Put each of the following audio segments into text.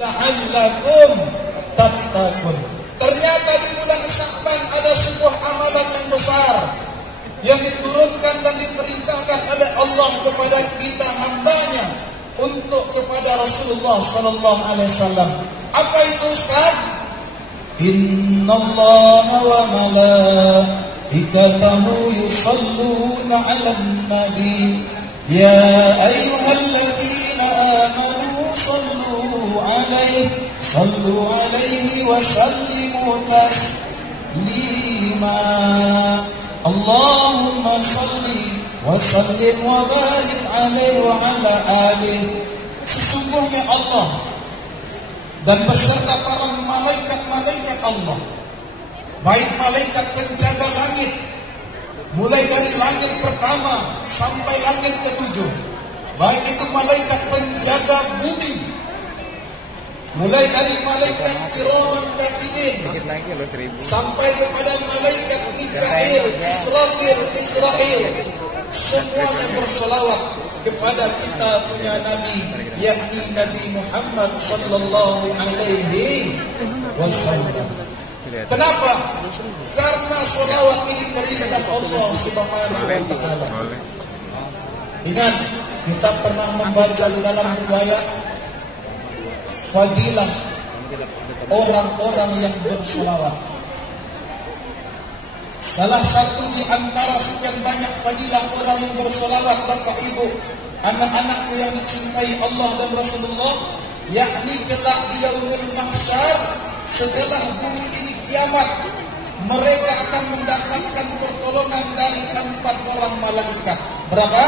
la'allakum tattaqun. Ternyata di bulan Sya'ban ada sebuah amalan yang besar yang diturunkan dan diperintahkan oleh Allah kepada kita hambanya untuk kepada Rasulullah sallallahu alaihi wasallam. Apa itu, Ustaz? Innallaha wa malaikatahu yusalluna 'alan nabi ya ayyuhalladzina amanu sallu alaihi wa sallimu taslima. Allahumma salli wa sallim wa barik alaihi wa ala alihi. Sesungguhnya Allah dan beserta para malaikat-malaikat Allah, baik malaikat penjaga langit, mulai dari langit pertama sampai langit ketujuh, baik itu malaikat penjaga bumi, mulai dari malaikat kiraman katibin sampai kepada malaikat Mikail, Israfil, semuanya bersolawat kepada kita punya Nabi, yakni Nabi Muhammad sallallahu alaihi wasallam. Kenapa? Karena solawat ini perintah Allah subhanahu wa ta'ala. Ingat, kita pernah membaca di dalam riwayat fadilah orang-orang yang bersolawat. Salah satu di antara sekian banyak fadilah orang yang bersolawat, Bapak Ibu, anak-anakku yang dicintai Allah dan Rasulullah, yakni kelak di yaumul mahsyar, setelah bumi ini kiamat, mereka akan mendapatkan pertolongan dari 4 orang malaikat. Berapa?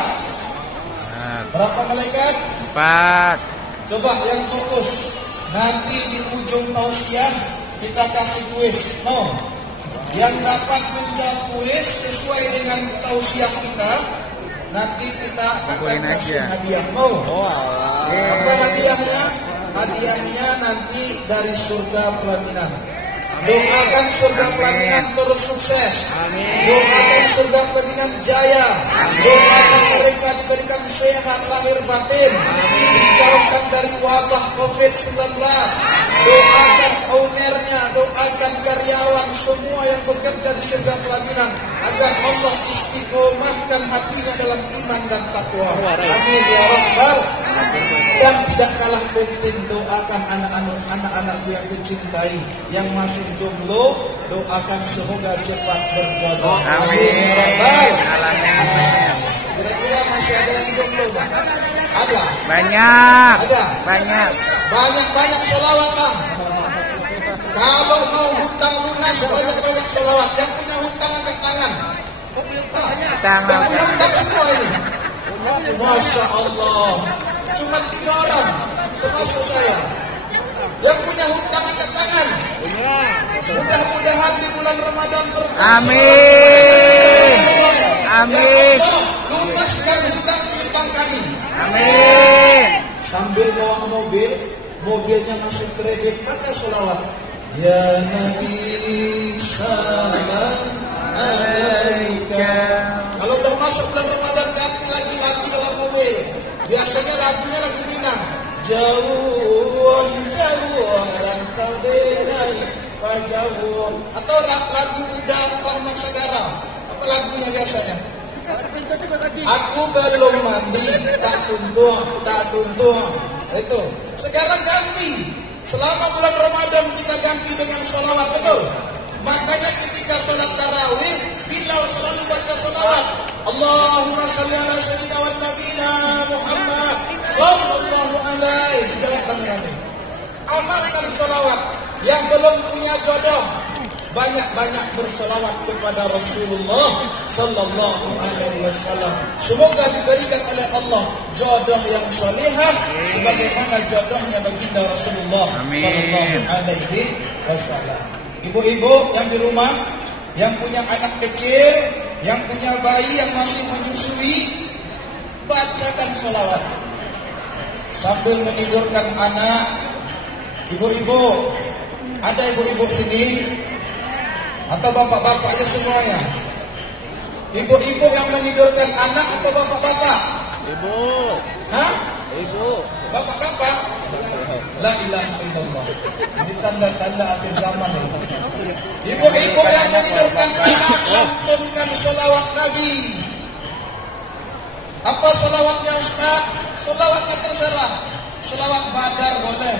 Berapa malaikat? 4. Coba yang fokus. Nanti di ujung tausiah kita kasih kuis. Mau? Yang dapat menjawab kuis sesuai dengan tausiah kita, nanti kita akan kasih hadiah. Mau? Apa hadiahnya? Hadiahnya nanti dari surga pelaminan. Doakan surga pelaminan terus sukses. Doakan surga pelaminan jaya. Doakan mereka diberikan sehat lahir batin, dijauhkan dari wabah COVID-19. Doakan ownernya, doakan karyawan semua yang bekerja di surga pelaminan agar Allah istiqomahkan hatinya dalam iman dan takwa. Amin ya rabbal. Dan tidak kalah penting, doakan anak-anakku yang dicintai yang masih jomblo, doakan semoga cepat berjodoh. Amin ya rabbal. Kira-kira masih ada yang jomblo, Bang? Ada? Banyak. Ada? Banyak. Banyak-banyak selawat, Bang. Kalau mau hutang lunas, banyak-banyak selawat. Yang punya hutang angkat tangan. Yang punya hutang semua ini. Masya Allah. Cuma 3 orang, termasuk saya. Yang punya hutang angkat tangan. Mudah-mudahan di bulan Ramadan berkah. Amin. Amin. Ya Allah, lunaskan hutang-hutang kami. Amin. Sambil bawa mobil, mobilnya masuk kredit, baca sholawat. Ya Nabi salam alaika. Kalau udah masuk bulan Ramadan, ganti lagi lagu dalam mobil. Biasanya lagunya lagu Minang. Jauh rantau denai pajauh. Atau lagu Udah Rahmat Sagara. Apa lagunya biasanya? Aku belum mandi, tak tuntung. Itu. Sekarang ganti. Selama bulan Ramadan kita ganti dengan sholawat, betul? Makanya ketika sholat tarawih, Bilal selalu baca sholawat. Allahumma salli ala sayyidina wa nabiyina Muhammad sallallahu alaihi. Dijawab rame-rame. Amalkan sholawat. Yang belum punya jodoh, banyak-banyak bersolawat kepada Rasulullah sallallahu alaihi wasallam. Semoga diberikan oleh Allah jodoh yang salihah sebagaimana jodohnya baginda Rasulullah sallallahu alaihi wasallam. Ibu-ibu yang di rumah, yang punya anak kecil, yang punya bayi yang masih menyusui, bacakan sholawat sambil menidurkan anak. Ibu-ibu, ada ibu-ibu sini atau bapak-bapak aja semuanya? Ibu-ibu yang menidurkan anak atau bapak-bapak? Ibu. Hah? Ibu. Bapak-bapak? La ilaha illallah. Ini tanda-tanda akhir zaman. Ibu-ibu yang menidurkan anak, lantunkan selawat Nabi. Apa selawatnya Ustaz? Selawatnya terserah. Selawat Badar boleh,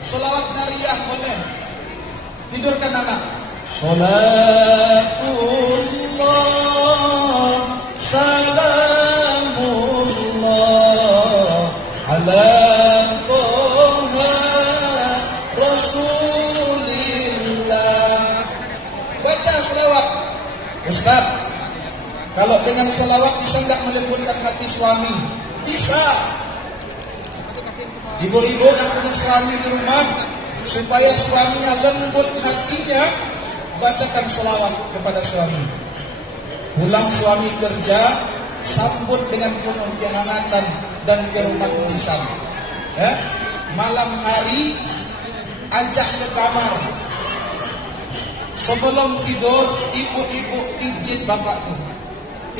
selawat Nariyah boleh. Tidurkan anak. Salatullah salamullah ala Toha Rasulillah. Baca selawat. Ustaz, kalau dengan selawat bisa nggak melembutkan hati suami? Bisa. Ibu-ibu yang punya suami di rumah, supaya suaminya lembut hatinya, bacakan selawat kepada suami. Pulang suami kerja, sambut dengan penuh kehangatan dan keromantisan. Malam hari, ajak ke kamar. Sebelum tidur, ibu-ibu pijit bapak tuh.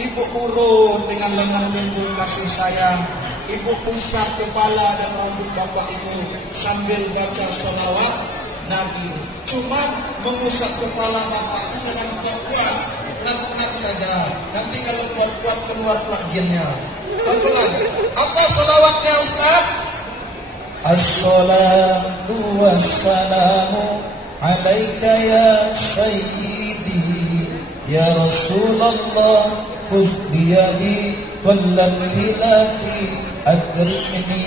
Ibu urut dengan lemah lembut kasih sayang. Ibu usap kepala dan rambut bapak itu sambil baca sholawat Nabi. Cuma mengusap kepala bapak itu jangan kuat-kuat, pelan-pelan saja. Nanti kalau kuat-kuat keluar jinnya. Pelan-pelan. Apa sholawatnya Ustaz? As-salatu wassalamu alaika ya sayyidi ya Rasulullah khudh biyadi kullal hilati adrikni.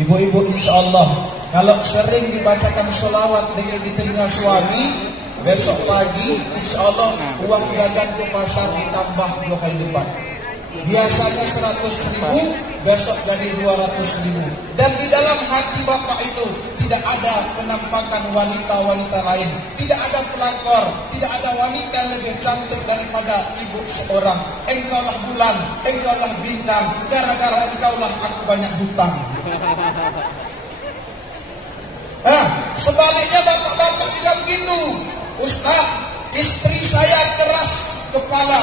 Ibu-ibu insyaallah kalau sering dibacakan sholawat dengan di telinga suami, besok pagi insyaallah uang jajan ke pasar ditambah 2 kali lipat. Biasanya 100.000, besok jadi 200.000. Dan di dalam hati bapak itu tidak ada penampakan wanita-wanita lain, tidak ada pelakor, tidak ada wanita yang lebih cantik daripada ibu seorang. Engkaulah bulan, engkaulah bintang, gara-gara engkaulah aku banyak hutang. Sebaliknya bapak-bapak juga begitu. Ustaz, istri saya keras kepala,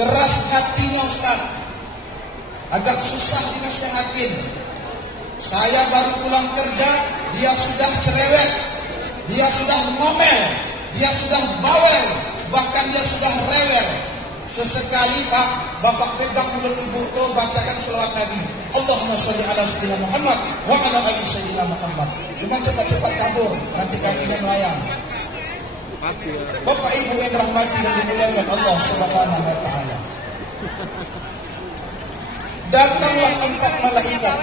keras hatinya Ustaz, agak susah dinasihatin. Saya baru pulang kerja, dia sudah cerewet, dia sudah ngomel, dia sudah bawel, bahkan dia sudah rewel. Sesekali bapak pegang mulut ibu itu, bacakan selawat Nabi. Allahumma sholli ala sayyidina Muhammad wa ala ali sayyidina Muhammad. Cuma cepat-cepat kabur, nanti kakinya melayang. Bapak ibu yang rahmati dan dimuliakan Allah Subhanahu wa taala. Datanglah 4 malaikat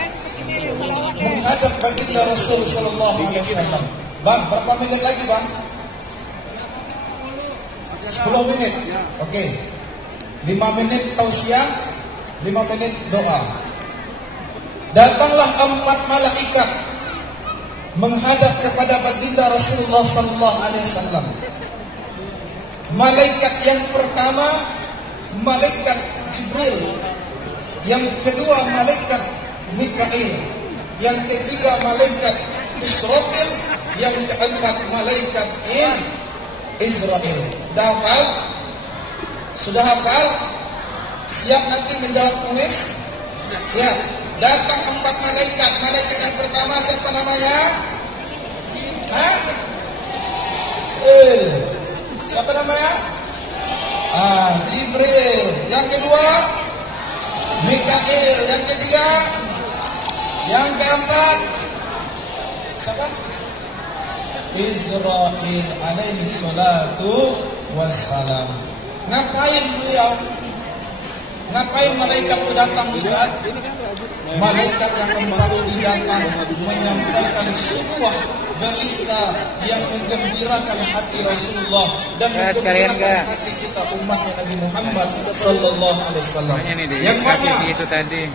menghadap baginda Rasul sallallahu alaihi wasallam. Bang, berapa menit lagi, Bang? 10 menit. Oke. 5 menit tausiah, 5 menit doa. Datanglah 4 malaikat menghadap kepada baginda Rasulullah sallallahu alaihi wasallam. Malaikat yang pertama malaikat Jibril, yang kedua malaikat Mikail, yang ketiga malaikat Israfil, yang keempat malaikat Israel. Dah hafal? Sudah hafal? Siap nanti menjawab kuis? Siap. Datang 4 malaikat. Malaikat yang pertama siapa namanya? Siapa namanya? Jibril. Yang kedua Mikail. Yang ketiga, yang keempat siapa? Israel alaihi salatu wassalam. Ngapain beliau? Ngapain malaikat itu datang, Ustaz? Malaikat yang keempat ini datang menyampaikan sebuah berita yang menggembirakan hati Rasulullah dan menggembirakan hati kita umatnya Nabi Muhammad sallallahu alaihi wasallam. Yang mana itu tadi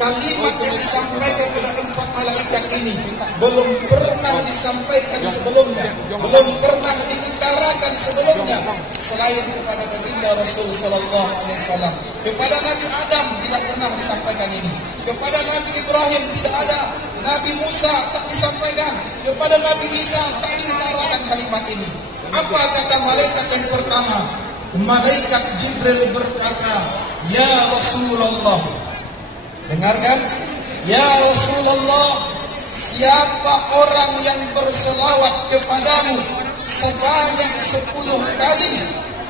kalimat yang disampaikan oleh 4 malaikat ini belum pernah disampaikan sebelumnya, belum pernah diutarakan sebelumnya selain kepada baginda Rasul sallallahu alaihi wasallam. Kepada Nabi Adam tidak pernah disampaikan ini. Kepada Nabi Ibrahim tidak ada. Nabi Musa tak disampaikan. Kepada Nabi Isa tak diutarakan kalimat ini. Apa kata malaikat yang pertama? Malaikat Jibril berkata, "Ya Rasulullah." Dengarkan, Ya Rasulullah, siapa orang yang berselawat kepadamu sebanyak 10 kali,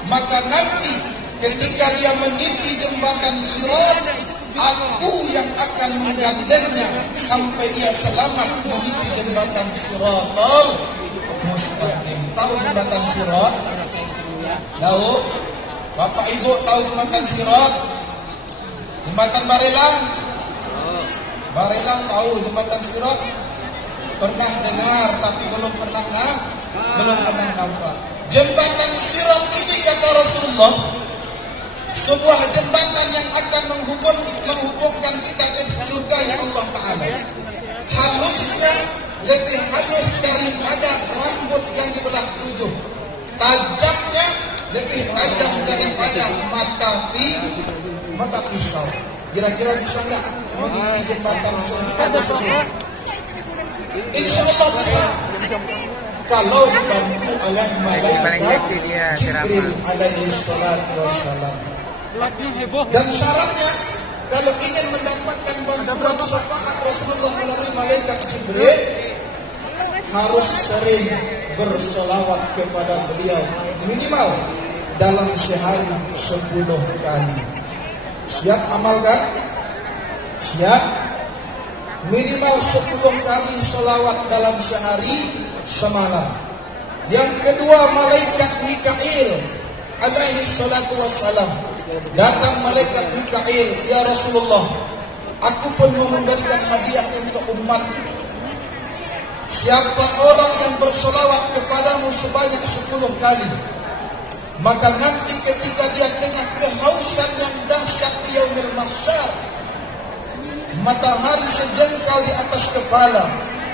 maka nanti ketika dia meniti jembatan Sirat, aku yang akan menggandengnya sampai ia selamat meniti jembatan Siratal Mustaqim. Tahu jembatan Sirat? Tahu? Bapak Ibu tahu jembatan Sirat? Jembatan Barelang? Barelang tahu jembatan Sirat? Pernah dengar tapi belum pernah nampak. Jembatan Sirat ini kata Rasulullah, sebuah jembatan yang akan menghubungkan kita ke surga ya Allah Ta'ala. Halusnya lebih halus daripada rambut yang dibelah 7. Tajamnya lebih tajam daripada mata pisau. Kira-kira bisa nggak meniti jembatan surga ini? Insya Allah bisa. Kalau dibantu oleh malaikat Jibril alaihi salatu wassalam. Dan syaratnya, kalau ingin mendapatkan bantuan syafaat Rasulullah melalui malaikat Jibril, harus sering bersolawat kepada beliau minimal dalam sehari 10 kali. Siap amalkan? Siap? Minimal 10 kali solawat dalam sehari semalam. Yang kedua, malaikat Mikail alaihi salatu wassalam. Datang malaikat Mikail, ya Rasulullah, aku pun mau memberikan hadiah untuk umat. Siapa orang yang bersolawat kepadamu sebanyak 10 kali, maka nanti ketika dia tengah kehausan yang dahsyat di yaumil mahsyar, matahari sejengkal di atas kepala,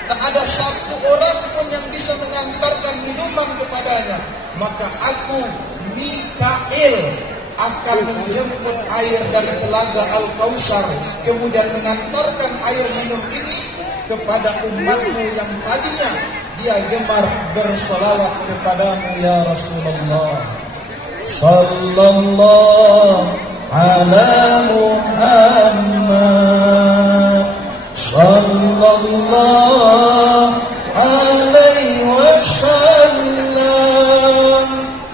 tak ada satu orang pun yang bisa mengantarkan minuman kepadanya, maka aku Mikail akan menjemput air dari telaga Al-Kautsar, kemudian mengantarkan air minum ini kepada umatmu yang tadinya dia gemar bersolawat kepadamu ya Rasulullah. Sallallahu ala Muhammad, sallallahu alaihi wasallam,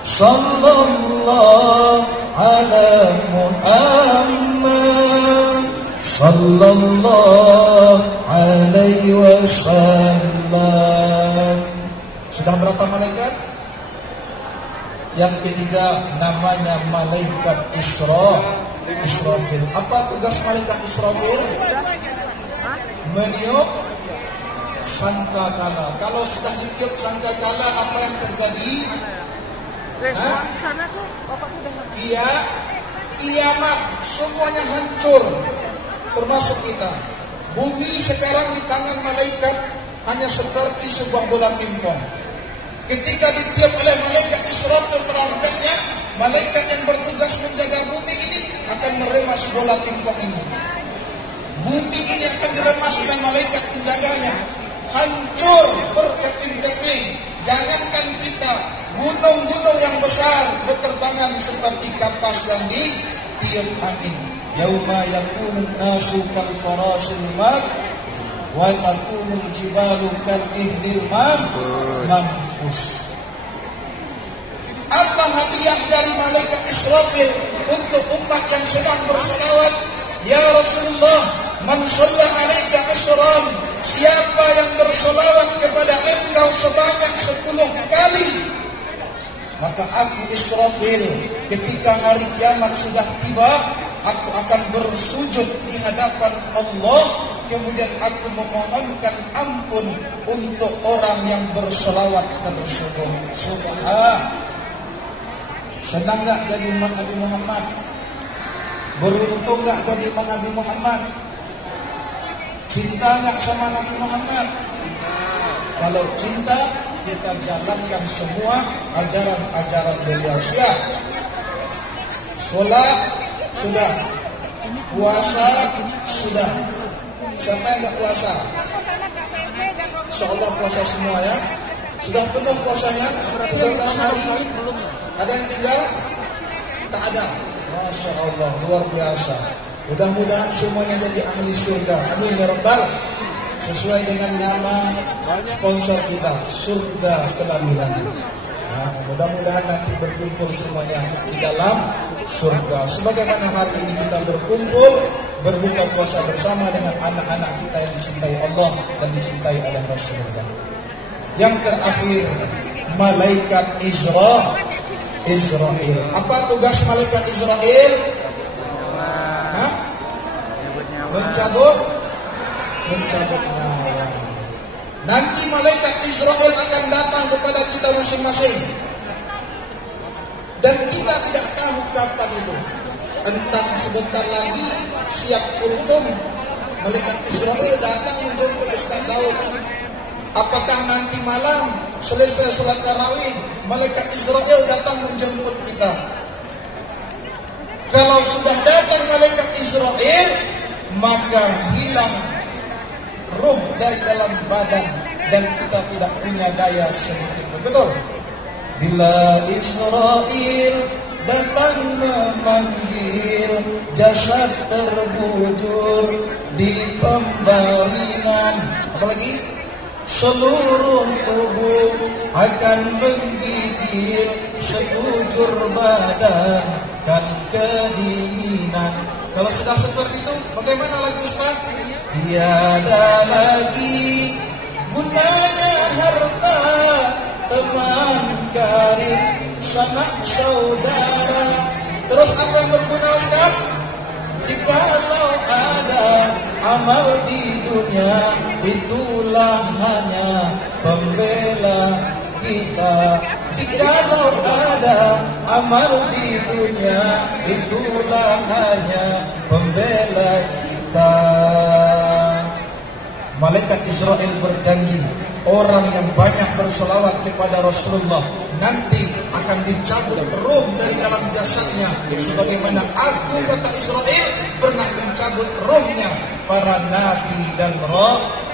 sallallahu ala Muhammad, sallallahu alaihi wasallam. Sudah berapa malaikat? Yang ketiga namanya malaikat Israfil. Apa tugas malaikat Israfil? Meniup sangkakala. Kalau sudah ditiup sangkakala, apa yang terjadi? Kiamat semuanya hancur, termasuk kita. Bumi sekarang di tangan malaikat hanya seperti sebuah bola pingpong. Ketika ditiup oleh malaikat Israfil terampetnya, malaikat yang bertugas menjaga bumi ini akan meremas bola pingpong ini. Bumi ini akan diremas oleh malaikat penjaganya, hancur berkeping-keping. Jangankan kita, gunung-gunung yang besar berterbangan seperti kapas yang ditiup angin. Yauma yakunun nasu kal farasil mak wa takunul jibalu kal ihdil manfus. Apa hadiah dari malaikat Israfil untuk umat yang sedang berselawat? Ya Rasulullah, man shalla alaika asran, siapa yang berselawat kepada engkau sebanyak 10 kali, maka aku Israfil ketika hari kiamat sudah tiba, aku akan bersujud di hadapan Allah, kemudian aku memohonkan ampun untuk orang yang berselawat tersebut. Senang gak jadi umat Nabi Muhammad? Beruntung gak jadi umat Nabi Muhammad? Cinta gak sama Nabi Muhammad? Kalau cinta, kita jalankan semua ajaran-ajaran beliau. Siap? Sholat sudah, puasa sudah. Siapa yang gak puasa? Insyaallah puasa semua ya. Sudah penuh puasanya 13 hari. Ada yang tinggal? Tak ada. Masya Allah, luar biasa. Mudah-mudahan semuanya jadi ahli surga. Amin ya rabbal. Sesuai dengan nama sponsor kita, Surga Pelaminan. Nah, mudah-mudahan nanti berkumpul semuanya di dalam surga. Sebagaimana hari ini kita berkumpul berbuka puasa bersama dengan anak-anak kita yang dicintai Allah dan dicintai oleh Rasulullah. Yang terakhir, malaikat Israel. Apa tugas malaikat Israel? Hah? Mencabut nyawa. Nanti malaikat Israel akan datang kepada kita masing-masing. Dan kita tidak tahu kapan itu. Entah sebentar lagi siap kultum malaikat Israel datang menjemput Ustaz Daud. Apakah nanti malam selesai sholat tarawih malaikat Israel datang menjemput kita? Kalau sudah datang malaikat Israel, maka hilang ruh dari dalam badan dan kita tidak punya daya sedikit. Betul? Bila Israel datang memanggil, jasad terbujur di pembaringan. Apalagi seluruh tubuh akan menggigil, sekujur badan kan kedinginan. Kalau sudah seperti itu, bagaimana lagi Ustaz? Tiada lagi gunanya harta, teman karib, sanak saudara. Terus apa yang berguna Ustaz? Jikalau ada amal di dunia, itulah hanya pembela kita. Jikalau ada amal di dunia, itulah hanya pembela kita. Malaikat Israel berjanji, orang yang banyak bersolawat kepada Rasulullah nanti akan dicabut roh dari dalam jasadnya, sebagaimana aku, kata Israel, pernah mencabut rohnya para nabi dan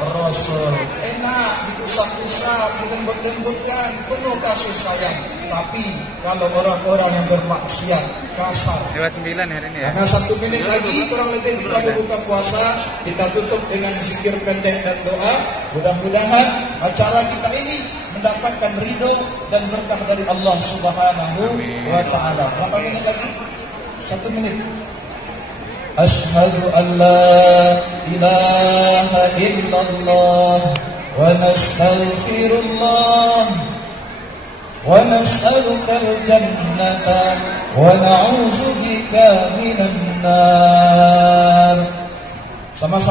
rasul. Enak diusap-usap, dilembut-lembutkan, penuh kasih sayang. Tapi kalau orang-orang yang bermaksiat, kasar. Lewat 9 hari ini ya. Karena 1 menit lagi kurang lebih kita berbuka puasa. Kita tutup dengan zikir pendek dan doa. Mudah-mudahan acara kita ini mendapatkan ridho dan berkah dari Allah Subhanahu wa ta'ala. Berapa menit lagi? 1 menit. Ashhadu an la ilaha illallah wa nastaghfirullah wa nas'alukal jannata wa na'udzu bika minan nar. Sama-sama.